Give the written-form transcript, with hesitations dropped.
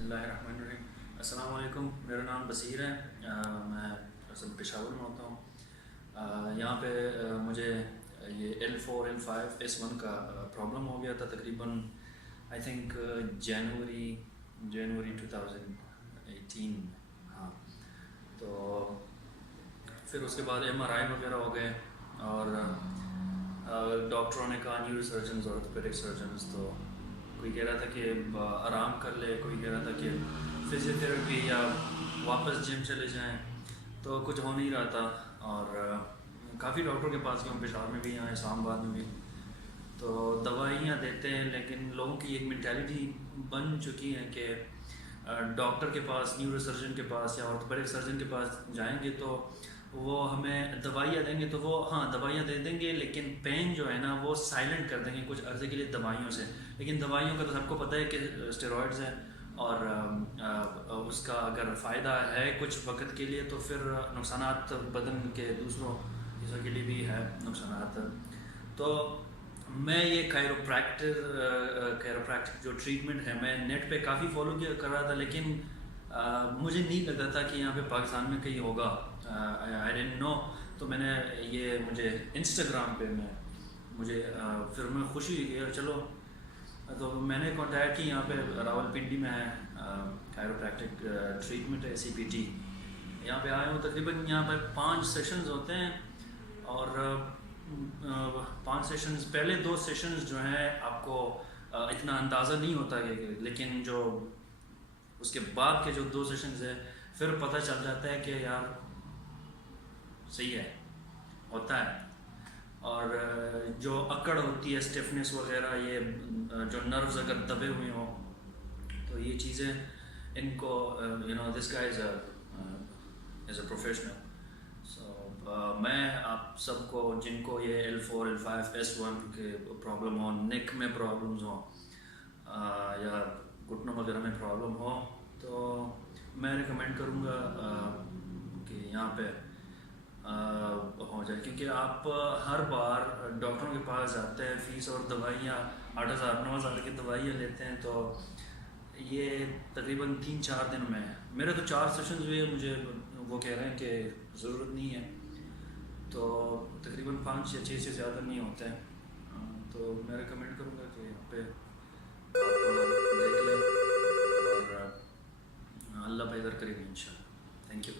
بسم اللہ الرحمن الرحیم. السلام علیکم. میرا نام بصیر ہے. میں اصل پشاور میں ہوتا ہوں. یہاں پہ مجھے یہ L4 L5 S1 کا پرابلم ہو گیا تھا تقریباً آئی تھنک جنوری 2018. ہاں, تو پھر اس کے بعد MRI وغیرہ ہو گئے اور ڈاکٹروں نے کہا نیورو سرجنز اور آرتھوپیڈک سرجنز, تو کوئی کہہ رہا تھا کہ آرام کر لے, کوئی کہہ رہا تھا کہ فزیو تھراپی یا واپس جم چلے جائیں, تو کچھ ہو نہیں رہا تھا. اور کافی ڈاکٹر کے پاس گئے, ہم پشاور میں بھی ہیں, اسلام آباد میں بھی, تو دوائیاں دیتے ہیں, لیکن لوگوں کی ایک مینٹیلٹی بن چکی ہے کہ ڈاکٹر کے پاس, نیورو سرجن کے پاس یا آرتھوپیڈک سرجن کے پاس جائیں گے تو وہ ہمیں دوائیاں دیں گے, تو وہ ہاں دوائیاں دے دیں گے, لیکن پین جو ہے نا وہ سائلنٹ کر دیں گے کچھ عرصے کے لیے دوائیوں سے. لیکن دوائیوں کا تو سب کو پتہ ہے کہ اسٹیرائڈز ہیں, اور اس کا اگر فائدہ ہے کچھ وقت کے لیے تو پھر نقصانات بدن کے دوسروں چیزوں کے لیے بھی ہے نقصانات. تو میں یہ کائروپریکٹک جو ٹریٹمنٹ ہے میں نیٹ پہ کافی فالو کر رہا تھا, لیکن مجھے نہیں لگتا تھا کہ یہاں پہ پاکستان میں کہیں ہوگا. I don't know. تو میں نے یہ مجھے انسٹاگرام پہ مجھے پھر میں خوشی ہوئی کہ چلو, تو میں نے کانٹیکٹ کی. یہاں پہ راول پنڈی میں ہے کائروپریکٹک ٹریٹمنٹ ہے CPT. یہاں پہ آئے ہوں, تقریباً یہاں پہ 5 سیشنز ہوتے ہیں, اور 5 سیشنز, پہلے 2 سیشنز جو ہیں آپ کو اتنا اندازہ نہیں ہوتا کہ, لیکن جو اس کے بعد کے جو 2 سیشنز ہیں پھر پتہ چل جاتا ہے کہ یار صحیح ہے, ہوتا ہے. اور جو اکڑ ہوتی ہے, اسٹیفنس وغیرہ, یہ جو نروز اگر دبے ہوئے ہوں, تو یہ چیزیں ان کو دس گائے از اے پروفیشنل. سو میں آپ سب کو جن کو یہ L4 L5 S1 کے پرابلم ہو, نیک میں پرابلمز ہوں یا گھٹنوں وغیرہ میں پرابلم ہو, تو میں ریکمینڈ کروں گا کہ یہاں پہ ہو جائے, کیونکہ آپ ہر بار ڈاکٹروں کے پاس جاتے ہیں, فیس اور دوائیاں 8,000-9,000 کی دوائیاں لیتے ہیں, تو یہ تقریباً 3-4 دن میں, میرے تو 4 سیشنز ہوئے, مجھے وہ کہہ رہے ہیں کہ ضرورت نہیں ہے, تو تقریباً 5 یا 6 سے زیادہ نہیں ہوتے ہیں. تو میں ریکمینڈ کروں گا کہ یہاں پہ آپ دیکھ لیں, اور اللہ بہتر کرے گا انشاءاللہ. Thank you.